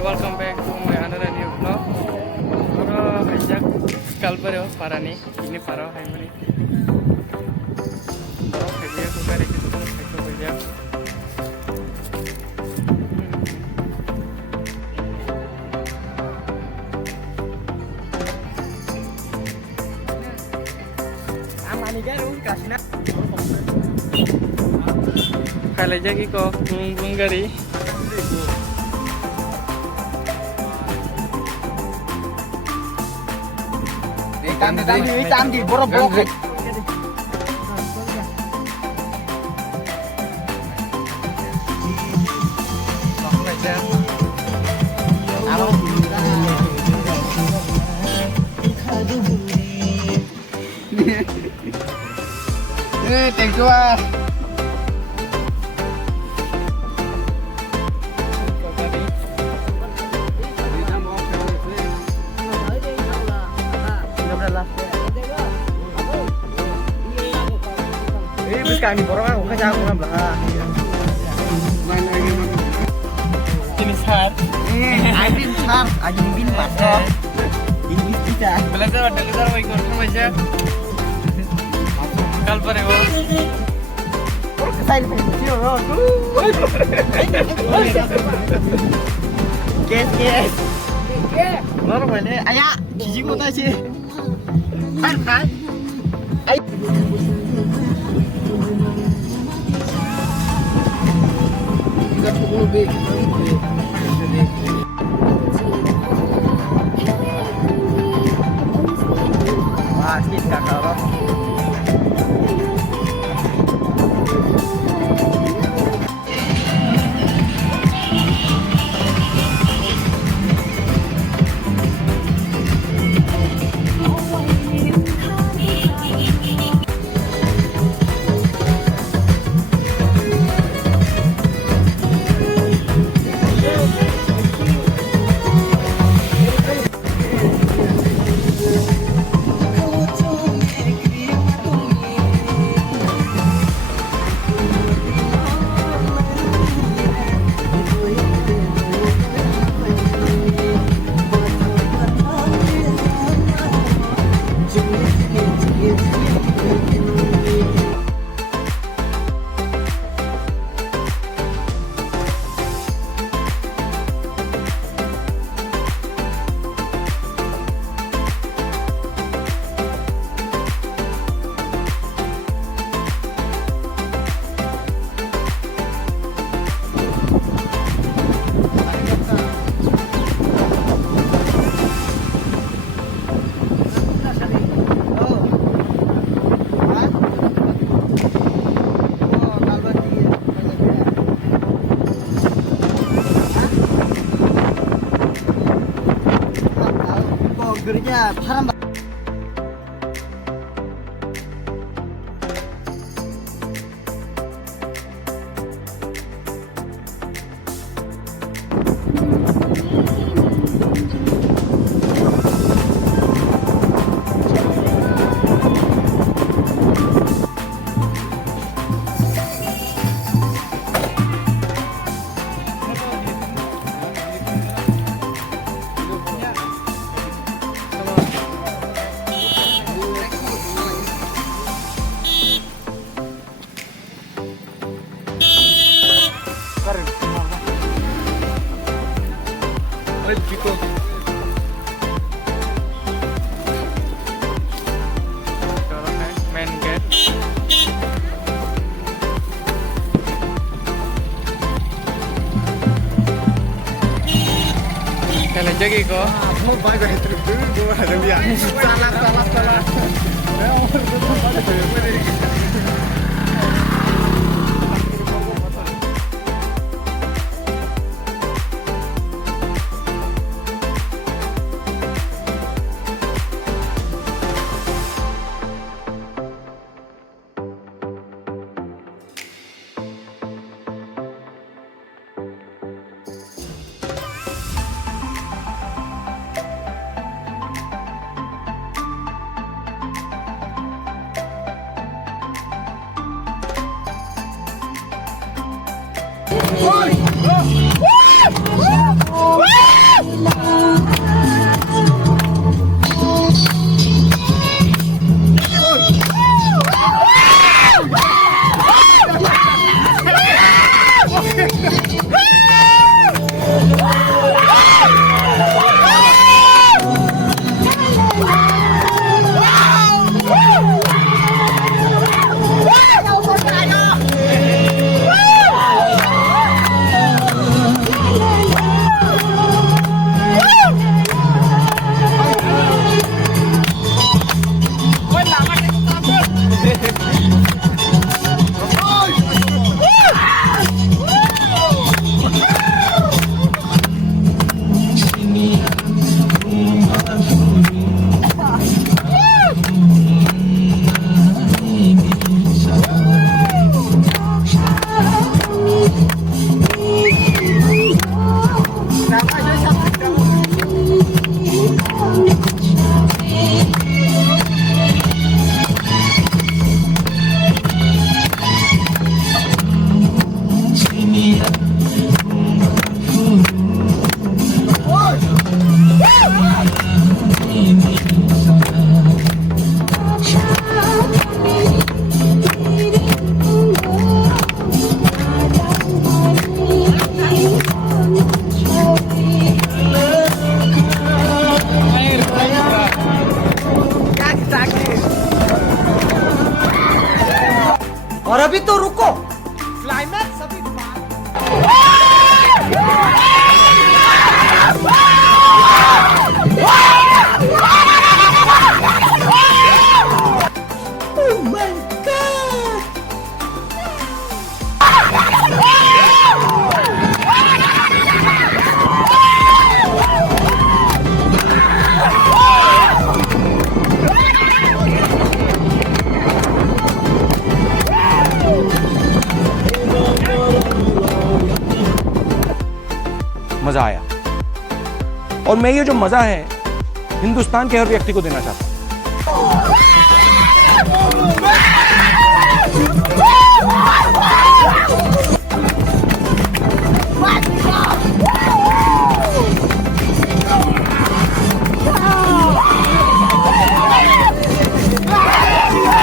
welcome back to my another new vlog. Oro hajak kalbaro parani ini paro hai mani. Oro hajak ko kare ki tukang hajak hajak. Amani garung kasna. Kale jagi ko bunggari. Cantik, borok-borok. Thank you. Kami borong aku kerja aku ngambil main lagi ini saat Aibin sar Ajin bin pastor ini kita belajar mau ikut aja kal pare wo kesail pensiun kes normal nih ayah cici kota sih kan wah, kita kalau gernya param main gate kalian jagi ko mau baik itu dulu ada dia salah मजा आया। और मैं ये जो मजा है हिंदुस्तान के हर व्यक्ति को देना चाहता हूं।